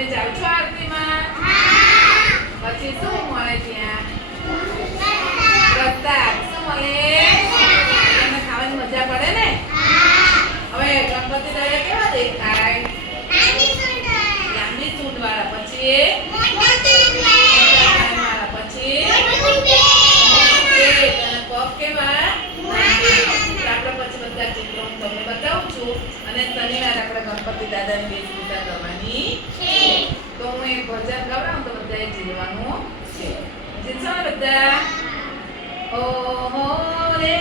તમે જાઓ છો આરતીમાં? પછી શું મળે ત્યાં? પ્રતાપ શું મળે? તમને ખાવાની મજા પડે ને? હવે ગણપતિ દાદા કેવા દેખાય? લાંબી સૂંઢ વાળા પછી પછી પગ કેવા બધા ચિત્રો હું તમને બતાવું છું. અને શનિવાર આપણે ગણપતિ દાદાની વેશભૂષા કરવાની. ભજન ગવડાવું તો બધાએ જીવવાનું છે. જીવશો બધા ઓહો રે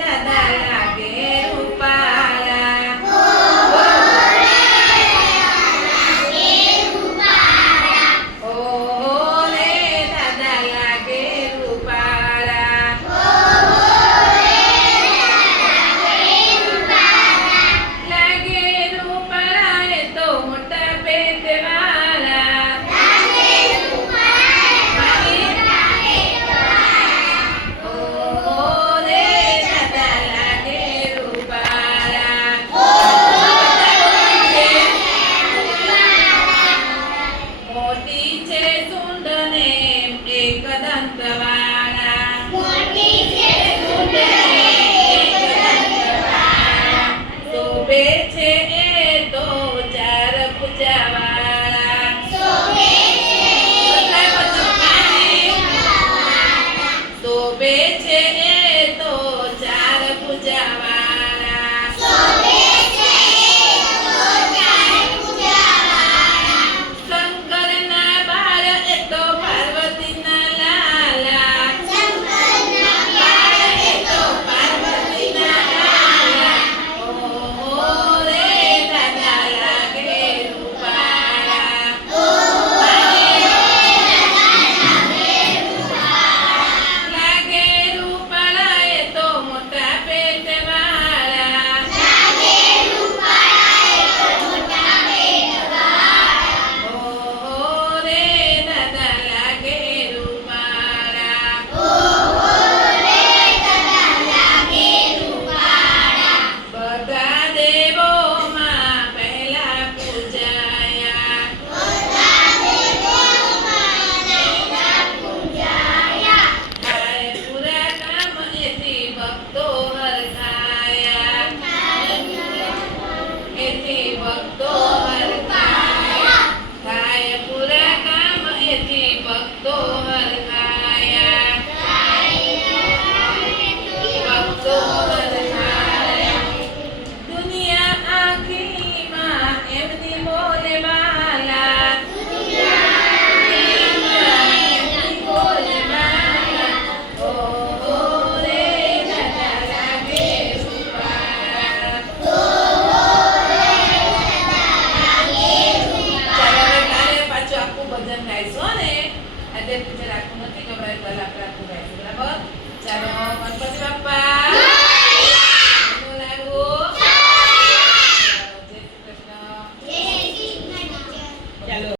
દાદા એટલે પૂજા રાખવું નથી ગભરાય કલાક રાખવું બરાબર? ચાલો ગણપતિ બાપા!